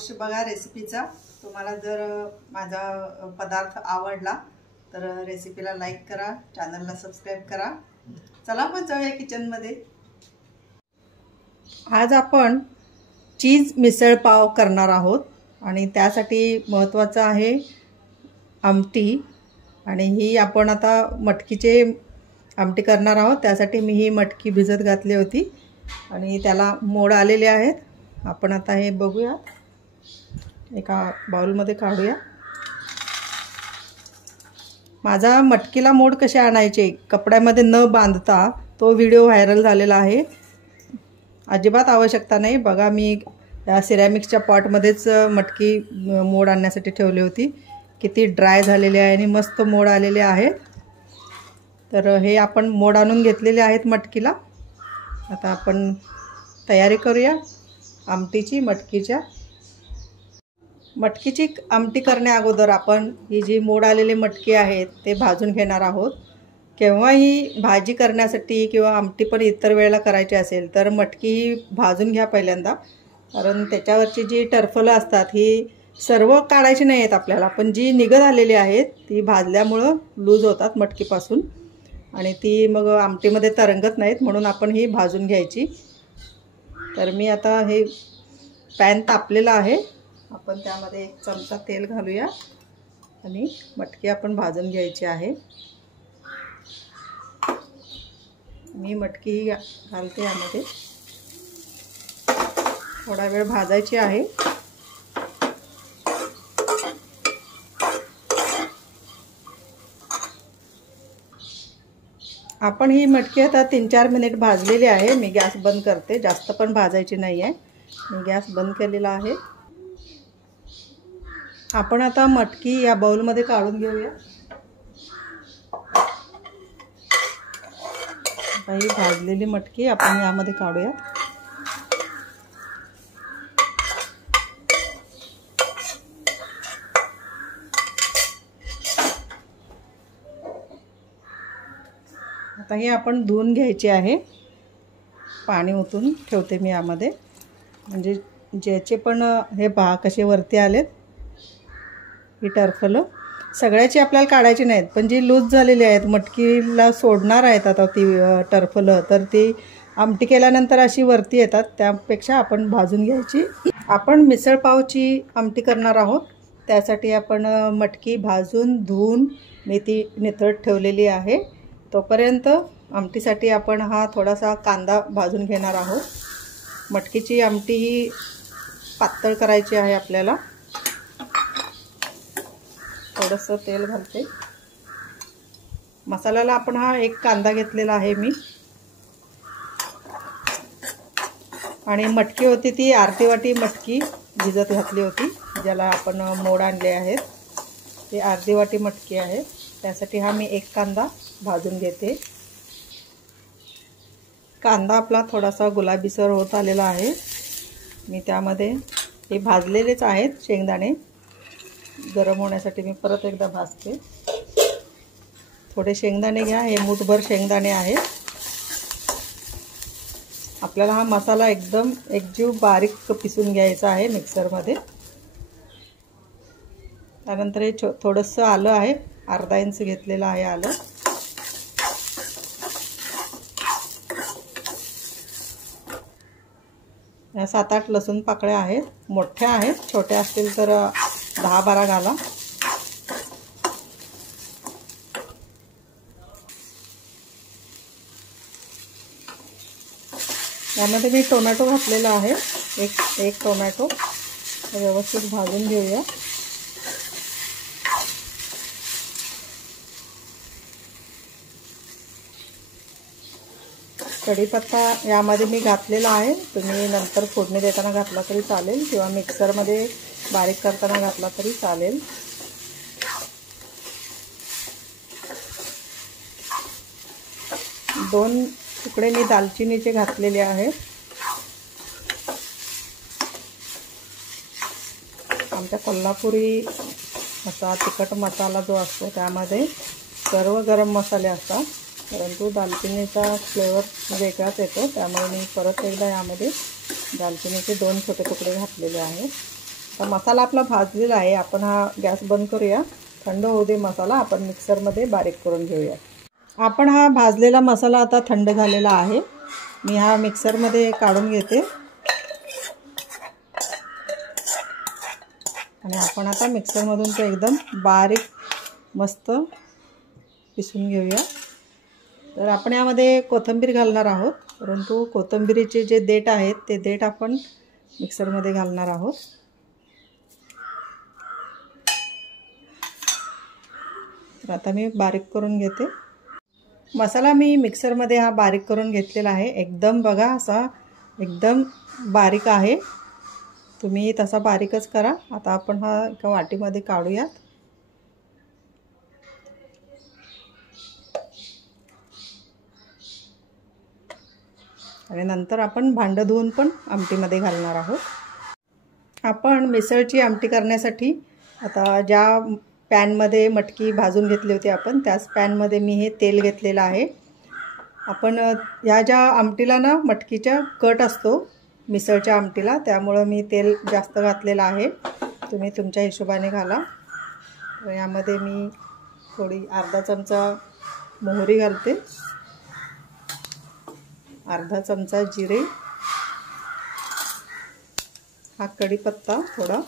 अवश्य बघा रेसिपीचा। तुम्हाला जर माझा पदार्थ आवडला तर रेसिपीला लाईक करा, चॅनलला सबस्क्राईब करा। चला आपण जाऊया किचनमध्ये। आज आपण चीज मिसळ पाव करणार आहोत आणि त्यासाठी महत्त्वाचं आहे आमटी। आणि ही आपण आता मटकीचे आमटी करणार आहोत। त्यासाठी मी ही मटकी भिजत घातली होती आणि त्याला मोड आलेले आहेत। आपण आता हे बघूया, एका बाउलमध्ये काढूया। माझा मटकीला मोड कसे आणायचे कपड्यामध्ये न बांधता तो व्हिडिओ व्हायरल झालेला आहे। अजिबात आवश्यकता नाही। बघा मी या सिरॅमिक्सच्या पॉटमध्येच मटकी मोड आणण्यासाठी ठेवली होती। किती ड्राय झालेले आहे आणि मस्त मोड आलेले आहेत। तर हे आपण मोड आणून घेतलेले आहेत मटकीला। आता आपण तयारी करूया आमटीची। मटकीची आमटी करण्या अगोदर आपण ही जी मोड आलेली मटकी आहेत ते भाजून घेणार आहोत। केव्हाही भाजी करण्यासाठी किंवा आमटी पण इतर वेळेला करायची असेल तर मटकी भाजून घ्या पहिल्यांदा, कारण त्याच्यावरची जी टरफलं असतात ही सर्व काढायची नाही आहेत आपल्याला, पण जी निघत आलेली आहेत ती भाजल्यामुळं लूज होतात मटकीपासून आणि ती मग आमटीमध्ये तरंगत नाहीत, म्हणून आपण ही भाजून घ्यायची। तर मी आता हे पॅन तापलेला आहे, आपण त्यामध्ये 1 चमचा तेल घालूया आणि मटकी आपण भाजून घ्यायची आहे। मी मटकी घालते यामध्ये, थोडा वेळ भाजायची आहे। आपण ही मटकी आता 3-4 मिनिट भाजलेली आहे। मी गॅस बंद करते, जास्त पण भाजायची नाही आहे। मी गॅस बंद केलेला आहे। आपण आता मटकी या बाउलमध्ये काढून घेऊया। आता ही भाजलेली मटकी आपण यामध्ये काढूया। आता हे आपण धुवून घ्यायचे आहे। पाणी ओतून ठेवते मी यामध्ये, म्हणजे ज्याचे पण हे पहा कसे वरती आलेत ही टरफलं, सगळ्याची आपल्याला काढायची नाहीत, पण जी लूज झालेली आहेत मटकीला सोडणार आहेत आता ती टरफलं, तर ती आमटी केल्यानंतर अशी वरती येतात, त्यापेक्षा आपण भाजून घ्यायची। आपण मिसळ पावची आमटी करणार आहोत, त्यासाठी आपण मटकी भाजून धुवून मी ती नितळत ठेवलेली आहे। तोपर्यंत आमटीसाठी आपण हा थोडासा कांदा भाजून घेणार आहोत। मटकीची आमटी ही पातळ करायची आहे आपल्याला। थोडंसं तेल घालते। मसाल्याला आपण हा 1 कांदा घेतलेला आहे मी, आणि मटकी होती ती अर्धी वाटी मटकी भिजत घातली होती, ज्याला आपण मोड आणले आहेत ते अर्धी वाटी मटकी आहे। त्यासाठी हा मी 1 कांदा भाजून घेते। कांदा आपला थोडासा गुलाबीसर होत आलेला आहे। मी त्यामध्ये हे भाजलेलेच आहेत शेंगदाणे, गरम होण्यासाठी मी परत एकदा भाजते। थोडे शेंगदाणे घ्या, हे मूठभर शेंगदाणे आहेत। आपल्याला हा मसाला एकदम एकजीव बारीक पिसून घ्यायचा आहे मिक्सरमध्ये। त्यानंतर हे थोडंसं आलं आहे, अर्धा इंच घेतलेलं आहे आलं। या 7-8 लसूण पाकळ्या आहेत, मोठ्या आहेत, छोट्या असतील तर 10-12 घाला। यामध्ये मी टोमॅटो घातलेला आहे, एक टोमॅटो व्यवस्थित भाजून घेऊया। कढीपत्ता यामध्ये मी घातलेला आहे, तुम्ही नंतर फोडणी देताना घातला तरी चालेल किंवा मिक्सरमध्ये बारीक करताना घातला तरी चालेल। दोन तुकडे मी दालचिनीचे घातलेले आहेत। आमच्या कोल्हापुरी असा तिखट मसाला जो असतो त्यामध्ये सर्व गरम मसाले असतात, परंतु दालचिनीचा फ्लेवर वेगळाच येतो, त्यामुळे मी परत एकदा यामध्ये दालचिनीचे 2 छोटे तुकडे घातलेले आहेत। आता मसाला आपला भाजलेला आहे. आपण हा गॅस बंद करूया, थंड होऊ दे मसाला. आपण मिक्सरमध्ये बारीक करून घेऊया. आपण हा भाजलेला मसाला आता थंड झालेला आहे. मी हा मिक्सरमध्ये काढून घेते आणि आपण आता मिक्सरमधून तो एकदम बारीक मस्त पिसून घेऊया. तर आपण यामध्ये कोथिंबीर घालणार आहोत, परंतु कोथिंबीरीचे जे देठ आहेत ते देठ आपण मिक्सरमध्ये घालणार आहोत. तर आता मी बारीक करून घेते. मसाला मी मिक्सरमध्ये हा बारीक करून घेतलेला आहे. एकदम बघा असा एकदम बारीक आहे. तुम्ही तसा बारीकच करा. आता आपण हा एका वाटीमध्ये काढूयात. आणि नंतर आपण भांडं धुवून पण आमटीमध्ये घालणार आहोत. आपण मिसळची आमटी करण्यासाठी आता ज्या पॅनमध्ये मटकी भाजून घेतली होती आपण, त्याच पॅनमध्ये मी हे तेल घेतलेलं आहे. आपण ह्या ज्या आमटीला ना मटकीचा कट असतो मिसळच्या आमटीला, त्यामुळं मी तेल जास्त घातलेलं आहे. तुम्ही तुमच्या हिशोबाने घाला. यामध्ये मी थोडी अर्धा चमचा मोहरी घालते, अर्धा चमचा जिरे, हा कढीपत्ता थोडा.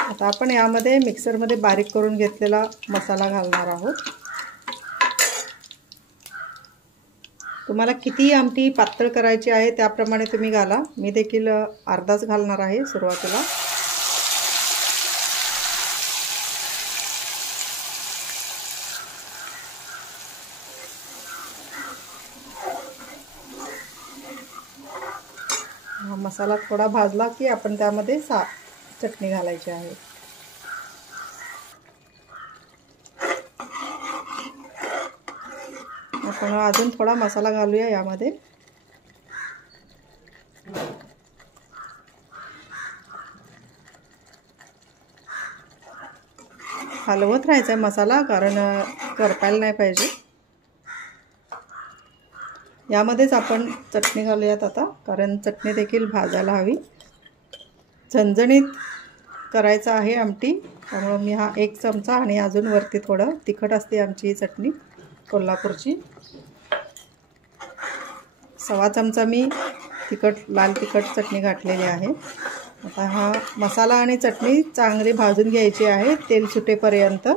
आता आपण यामध्ये मिक्सरमध्ये बारीक करून घेतलेला मसाला घालणार आहोत. तुम्हाला किती आमटी पातळ करायची आहे त्याप्रमाणे तुम्ही घाला. मी देखील अर्धाच घालणार आहे सुरुवातीला. हा मसाला थोडा भाजला की आपण त्यामध्ये चटणी घालायची आहे. आपण अजून थोडा मसाला घालूया यामध्ये. हलवत राहायचा मसाला, कारण करपायला नाही पाहिजे. यामध्येच आपण चटणी घालूयात आता, कारण चटणी देखील भाजायला हवी. झणझणीत करायचं आहे आमटी, त्यामुळे मी हा 1 चमचा आणि अजून वरती थोडं तिखट असते आमची ही चटणी कोल्हापूरची. 1.25 चमचा मी लाल तिखट चटणी घातलेली आहे. आता हा मसाला आणि चटणी चांगली भाजून घ्यायची आहे तेल सुटेपर्यंत.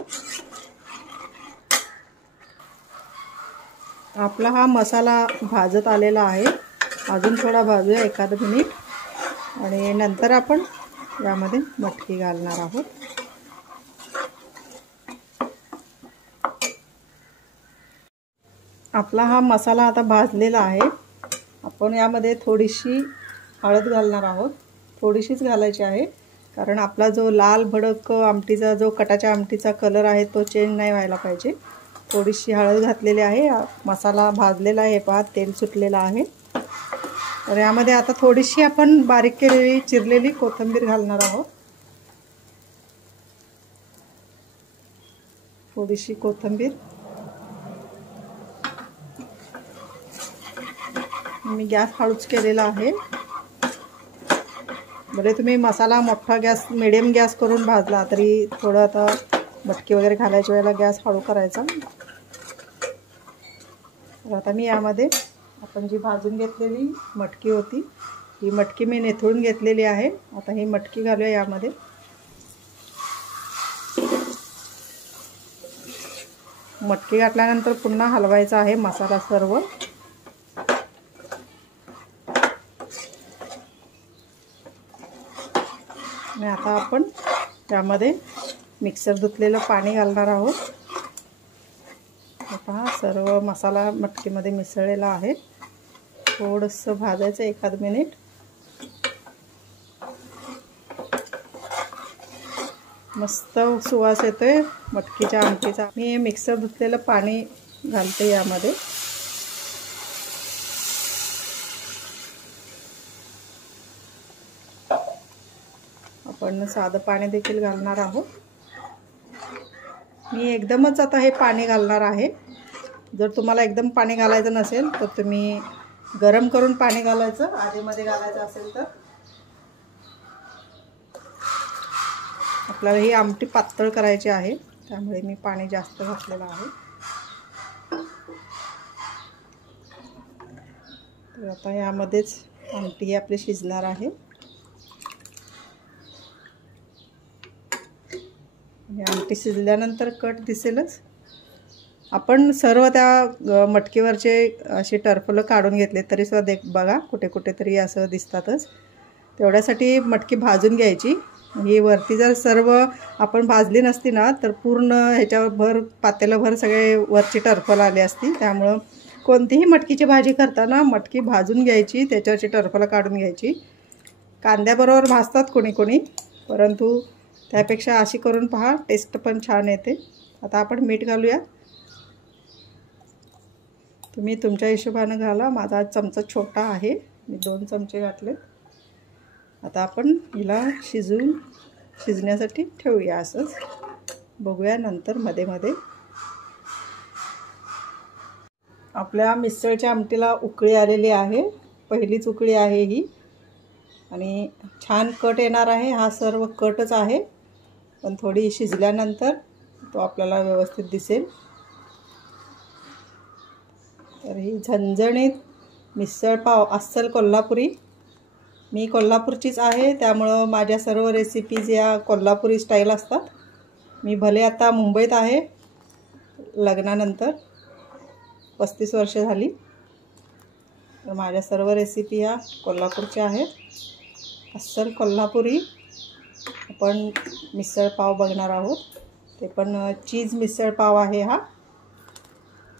आपला हा मसाला भाजत आलेला आहे. अजून थोडा भाजूया एखाद मिनिट आणि नंतर आपण यामध्ये मटकी घालणार आहोत. आपला हा मसाला आता भाजलेला आहे. आपण यामध्ये थोडीशी हळद घालणार आहोत. थोडीशीच घालायची आहे, कारण आपला जो लाल भडक आमटीचा जो कटाच्या आमटीचा कलर आहे तो चेंज नाही व्हायला पाहिजे. थोडीशी हळद घातलेली आहे. मसाला भाजलेला आहे, पहा तेल सुटलेलं आहे. तर यामध्ये आता थोडीशी आपण बारीक केलेली चिरलेली कोथिंबीर घालणार आहोत. थोडीशी कोथिंबीर. मी गॅस हळूच केलेला आहे. बरे तुम्ही मसाला मोठा गॅस मिडियम गॅस करून भाजला तरी थोडं आता मटकी वगैरे घालायच्या वेळेला गॅस हळू करायचा. तर आता मी यामध्ये आपण जी भाजून घेतलेली मटकी होती ही मटकी मी नेथळून घेतलेली आहे. आता ही मटकी घालूया यामध्ये. मटकी घातल्यानंतर पुन्हा हलवायचा आहे मसाला सर्व. आणि आता आपण त्यामध्ये मिक्सर धुतलेलं पाणी घालणार आहोत. पहा सर्व मसाला मटकीमध्ये मिसळलेला आहे. थोडंसं भाजायचं एखाद मिनिट. मस्त सुवास येतोय मटकीच्या आमटीचा. मी मिक्सर धुतलेलं पाणी घालते यामध्ये. आपण साधं पाणी देखील घालणार आहोत. मी एकदमच आता हे पाणी घालणार आहे. जर तुम्हाला एकदम पाणी घालायचं नसेल तर तुम्ही गरम करून पाणी घालायचं, आधीमध्ये घालायचं असेल तर. आपल्याला ही आमटी पातळ करायची आहे, त्यामुळे मी पाणी जास्त घातलेलं आहे. तर आता यामध्येच आमटी ही आपली शिजणार आहे. आमटी शिजल्यानंतर कट दिसेलच. आपण सर्व त्या मटकीवरचे असे टरफलं काढून घेतले तरी सुद्धा बघा कुठे कुठे तरी असं दिसतातच. तेवढ्यासाठी मटकी भाजून घ्यायची. ही वरती जर सर्व आपण भाजली नसती ना तर पूर्ण ह्याच्यावर भर पातेल्याभर सगळे वरची टरफलं आली असती. त्यामुळं कोणतीही मटकीची भाजी करताना मटकी भाजून घ्यायची, त्याच्यावरची टरफलं काढून घ्यायची. कांद्याबरोबर भाजतात कोणी कोणी, परंतु त्यापेक्षा अशी करून पहा, टेस्ट पण छान येते. आता आपण मीठ घालूया. तुम्ही तुमच्या हिशोबाने घाला. माझा चमचा छोटा आहे, मी 2 चमचे घातले. आता आपण हिला शिजण्यासाठी ठेवूया. असंच बघूया नंतर मध्ये मध्ये. आपल्या मिसळच्या आमटीला उकळी आलेली आहे, पहिलीच उकळी आहे ही. आणि छान कट येणार आहे. हा सर्व कटच आहे, पण थोडी शिजल्यानंतर तो आपल्याला व्यवस्थित दिसेल. तर ही झणझणीत मिसळ पाव अस्सल कोल्हापुरी. मी कोल्हापूरचीच आहे, त्यामुळं माझ्या सर्व रेसिपीज या कोल्हापुरी स्टाईल असतात. मी भले आता मुंबईत आहे, लग्नानंतर 35 वर्ष झाली, तर माझ्या सर्व रेसिपी ह्या कोल्हापूरच्या आहेत. अस्सल कोल्हापुरी आपण मिसळ पाव बघणार आहोत, ते पण चीज मिसळ पाव आहे हा.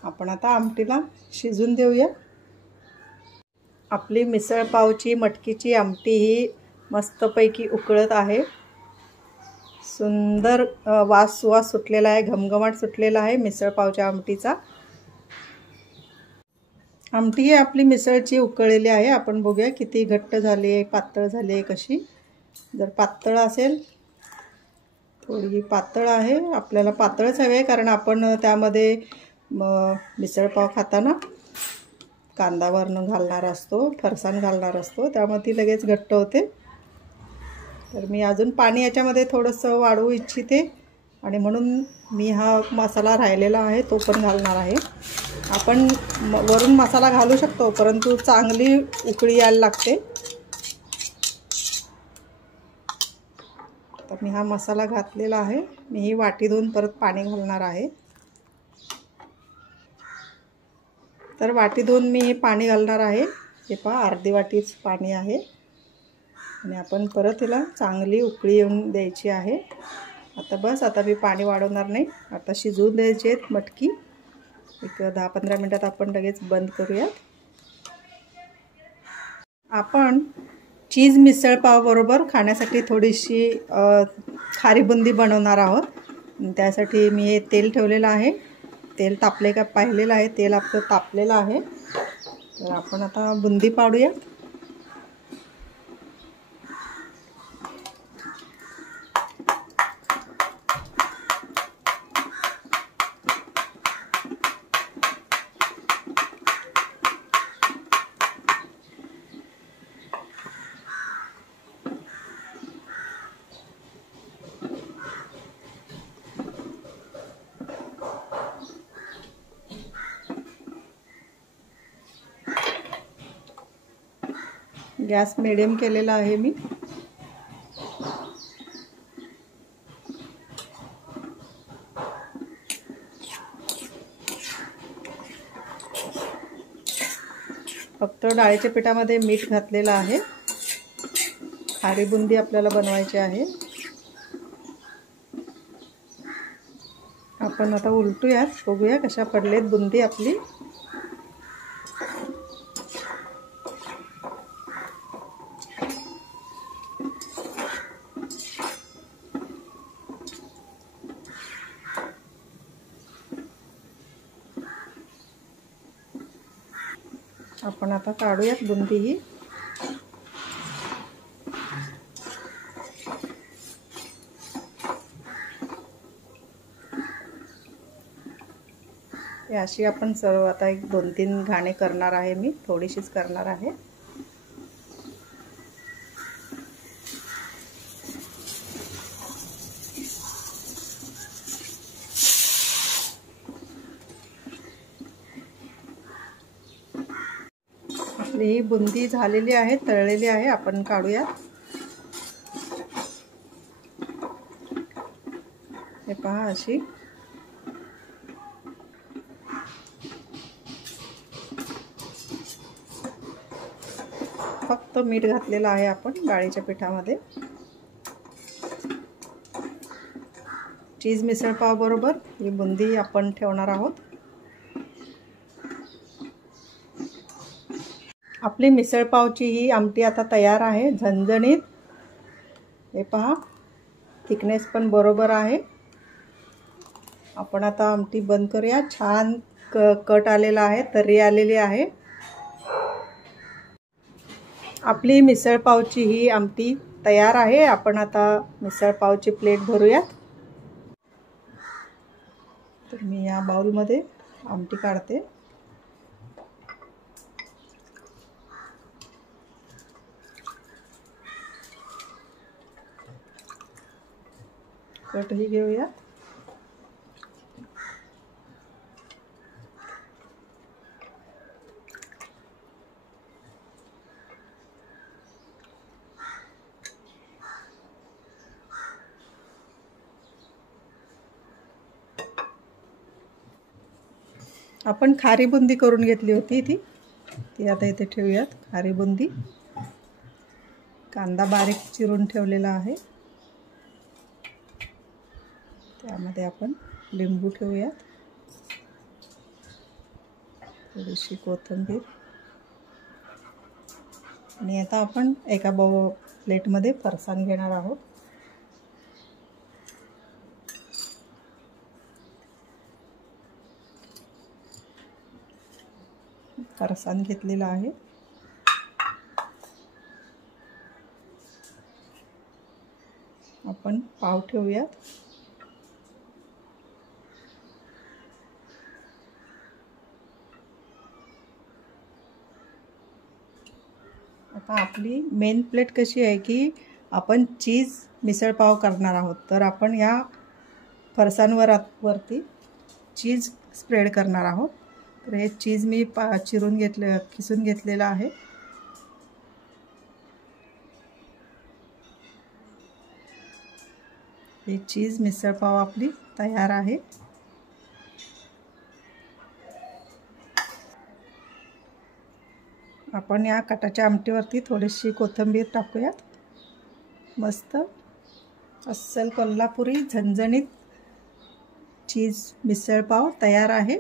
आपण आता आमटीला शिजून देऊया. आपली मिसळ पावची मटकीची आमटी ही मस्तपैकी उकळत आहे. सुंदर सुवास सुटलेला आहे, घमघमाट सुटलेला आहे मिसळ पावच्या आमटीचा. आमटी ही आपली मिसळची उकळलेली आहे. आपण बघूया किती घट्ट झाली, पातळ झाली कशी. जर पातळ असेल, थोडी पातळ आहे, आपल्याला पातळच हवे कारण आपण त्यामध्ये मिसळ पाव खाताना कांदा वरून घालणार असतो, फरसाण घालणार असतो, त्यामुळे ती लगेच घट्ट होते. तर मी अजून पाणी याच्यामध्ये थोडंसं वाढवू इच्छिते आणि म्हणून मी हा मसाला राहिलेला आहे तो पण घालणार आहे. आपण वरून मसाला घालू शकतो, परंतु चांगली उकळी यायला लागते. तर मी हा मसाला घातलेला आहे. मी ही वाटी धुवून परत पाणी घालणार आहे. तर वाटी धुवून मी हे पाणी घालणार आहे. हे पहा, अर्धी वाटीच पाणी आहे. आणि आपण परत हिला चांगली उकळी येऊन द्यायची आहे. आता बस, आता मी पाणी वाढवणार नाही. आता शिजवून द्यायची आहेत मटकी. एक 10-15 मिनिटात आपण लगेच बंद करूयात. आपण चीज मिसळ पाव बरोबर खाण्यासाठी थोडीशी खारी बुंदी बनवणार आहोत. त्यासाठी मी हे तेल ठेवलेलं आहे. तेल तापले का पाहिलेलं आहे, तेल आपलं तापलेलं आहे. तर आपण आता बुंदी पाडूया. गॅस मिडियम केलेला आहे मी. फक्त डाळीच्या पिठामध्ये मीठ घातलेलं आहे. खारी बुंदी आपल्याला बनवायची आहे. आपण आता उलटूयात, बघूया कशा पडलेत बुंदी आपली. आपण आता काढूयात बुंदी ही. हे अशी आपण सर्व आता एक 2-3 घाणे करणार आहे मी, थोडीशीच करणार आहे. आपली ही बुंदी झालेली आहे, तळलेली आहे. आपण काढूया. हे पहा अशी फक्त मीठ घातलेलं आहे आपण डाळीच्या पिठामध्ये. चीज मिसळपाव बरोबर ही बुंदी आपण ठेवणार आहोत. आपली मिसळपावची ही आमटी आता तयार आहे, झणझणीत. हे पहा, थिकनेस पण बरोबर आहे. आपण आता आमटी बंद करूया. छान कट आलेला आहे, तर्री आलेली आहे. आपली मिसळपावची ही आमटी तयार आहे. आपण आता मिसळपावची प्लेट भरूयात. तर मी या बाउलमध्ये आमटी काढते. कटही घेऊया. आपण खारी बुंदी करून घेतली होती ती आता इथे ठेवूयात. खारी बुंदी. कांदा बारीक चिरून ठेवलेला आहे. त्यामध्ये आपण लिंबू ठेवूयात, थोडीशी कोथिंबीर. आणि आता आपण एका प्लेटमध्ये फरसाण घेणार आहोत. फरसाण घेतलेला आहे. आपण पाव ठेवूयात. आता आपली मेन प्लेट कशी आहे की आपण चीज मिसळपाव करणार आहोत. तर आपण या फरसाणवरती चीज स्प्रेड करणार आहोत. तर हे चीज मी किसून घेतलेलं आहे. हे चीज मिसळपाव आपली तयार आहे. आपण या कटाच्या आमटीवरती थोडीशी कोथिंबीर टाकूयात. मस्त अस्सल कोल्हापुरी झणझणीत चीज मिसळपाव तयार आहे.